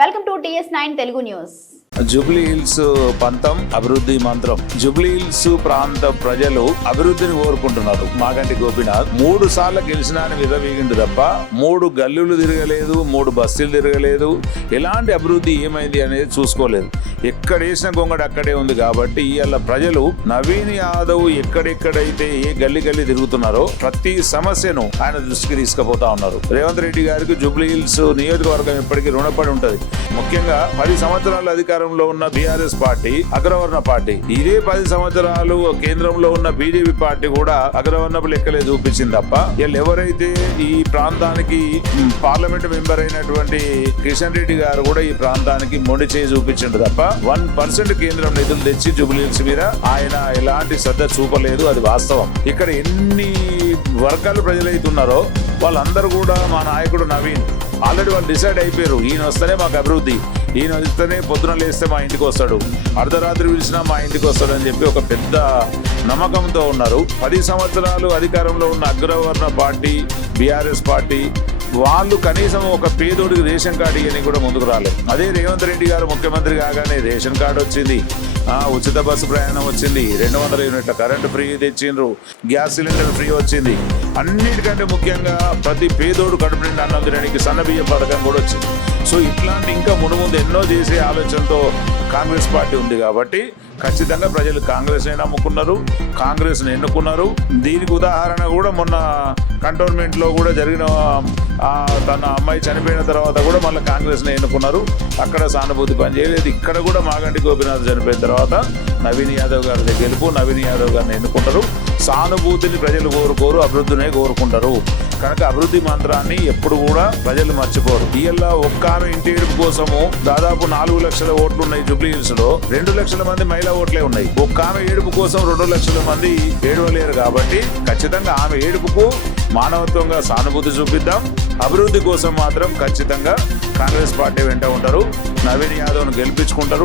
welcome to TS nine Telugu news Jubilee Hills పంతం అభివృద్ధి మంత్రం. జూబ్లీ హిల్స్ ప్రాంత ప్రజలు అభివృద్ధిని కోరుకుంటున్నారు. మాగంటి గోపీనాథ్ మూడు సార్లు గెలిచినా అని విరవీగిండు తప్ప మూడు గల్లులు తిరగలేదు మూడు బస్సులు తిరగలేదు. ఎలాంటి అభివృద్ధి ఏమైంది అనేది చూసుకోలేదు. ఎక్కడ వేసిన గొంగడు అక్కడే ఉంది కాబట్టి ఇవాళ ప్రజలు నవీన్ యాదవ్ ఎక్కడెక్కడైతే ఏ గల్లి గల్లి తిరుగుతున్నారో ప్రతి సమస్యను ఆయన దృష్టికి తీసుకుపోతా ఉన్నారు. రేవంత్ రెడ్డి గారికి జూబ్లీ హిల్స్ నియోజకవర్గం ఎప్పటికీ రుణపడి ఉంటుంది. ముఖ్యంగా పది సంవత్సరాల అధికారం అధికారంలో ఉన్న బీఆర్ఎస్ పార్టీ అగ్రవర్ణ పార్టీ. ఇదే పది సంవత్సరాలు కేంద్రంలో ఉన్న బీజేపీ పార్టీ కూడా అగ్రవర్ణపు లెక్కలే చూపించింది తప్ప వీళ్ళు ఎవరైతే ఈ ప్రాంతానికి పార్లమెంట్ మెంబర్ అయినటువంటి కిషన్ రెడ్డి గారు కూడా ఈ ప్రాంతానికి మొండి చేయి చూపించిండు తప్ప వన్ పర్సెంట్ కేంద్రం నిధులు తెచ్చి జూబ్లీహిల్స్ మీద ఆయన ఎలాంటి శ్రద్ధ చూపలేదు అది వాస్తవం. ఇక్కడ ఎన్ని వర్గాలు ప్రజలైతున్నారో వాళ్ళందరూ కూడా మా నాయకుడు నవీన్. ఆల్రెడీ వాళ్ళు డిసైడ్ అయిపోయారు. ఈయన వస్తేనే మాకు అభివృద్ధి. ఈయన వస్తేనే పొద్దున లేస్తే మా ఇంటికి వస్తాడు. అర్ధరాత్రి పిలిచినా మా ఇంటికి వస్తాడు అని చెప్పి ఒక పెద్ద నమ్మకంతో ఉన్నారు. పది సంవత్సరాలు అధికారంలో ఉన్న అగ్రవర్ణ పార్టీ బీఆర్ఎస్ పార్టీ వాళ్ళు కనీసం ఒక పేదోడికి రేషన్ కార్డు ఇవ్వని కూడా ముందుకు రాలేదు. అదే రేవంత్ రెడ్డి గారు ముఖ్యమంత్రి కాగానే రేషన్ కార్డు వచ్చింది. ఆ, ఉచిత బస్సు ప్రయాణం వచ్చింది. రెండు వందల యూనిట్ల కరెంటు ఫ్రీ తెచ్చిండ్రు. గ్యాస్ సిలిండర్ ఫ్రీ వచ్చింది. అన్నిటికంటే ముఖ్యంగా ప్రతి పేదోడు కడుపు నిండా అన్నం తినడానికి సన్నబియ్య పథకం కూడా వచ్చింది. సో ఇట్లాంటి ఇంకా మునుముందు ఎన్నో చేసే ఆలోచనతో కాంగ్రెస్ పార్టీ ఉంది కాబట్టి ఖచ్చితంగా ప్రజలు కాంగ్రెస్ నమ్ముకున్నారు కాంగ్రెస్ ఎన్నుకున్నారు. దీనికి ఉదాహరణ కూడా మొన్న కంటోన్మెంట్లో కూడా జరిగిన తన అమ్మాయి చనిపోయిన తర్వాత కూడా మళ్ళీ కాంగ్రెస్ని ఎన్నుకున్నారు. అక్కడ సానుభూతి పని చేయలేదు. ఇక్కడ కూడా మాగంటి గోపినాథ్ చనిపోయిన తర్వాత నవీన్ యాదవ్ గారి గెలుపు నవీన్ యాదవ్ గారిని ఎన్నుకుంటారు. సానుభూతిని ప్రజలు కోరుకోరు అభివృద్ధినే కోరుకుంటారు. కనుక అభివృద్ధి మంత్రాన్ని ఎప్పుడు కూడా ప్రజలు మర్చిపోరు. ఇవాళ ఒక్క ఆమె ఇంటి ఏడుపు కోసము దాదాపు నాలుగు లక్షల ఓట్లు ఉన్నాయి జూబ్లీ హిల్స్లో రెండు లక్షల మంది మహిళా ఓట్లే ఉన్నాయి. ఒక్క ఆమె ఏడుపు కోసం రెండు లక్షల మంది ఏడవలేరు కాబట్టి ఖచ్చితంగా ఆమె ఏడుపుకు మానవత్వంగా సానుభూతి చూపిద్దాం. అభివృద్ధి కోసం మాత్రం ఖచ్చితంగా కాంగ్రెస్ పార్టీ వెంట ఉంటారు. నవీన్ యాదవ్ను గెలిపించుకుంటారు.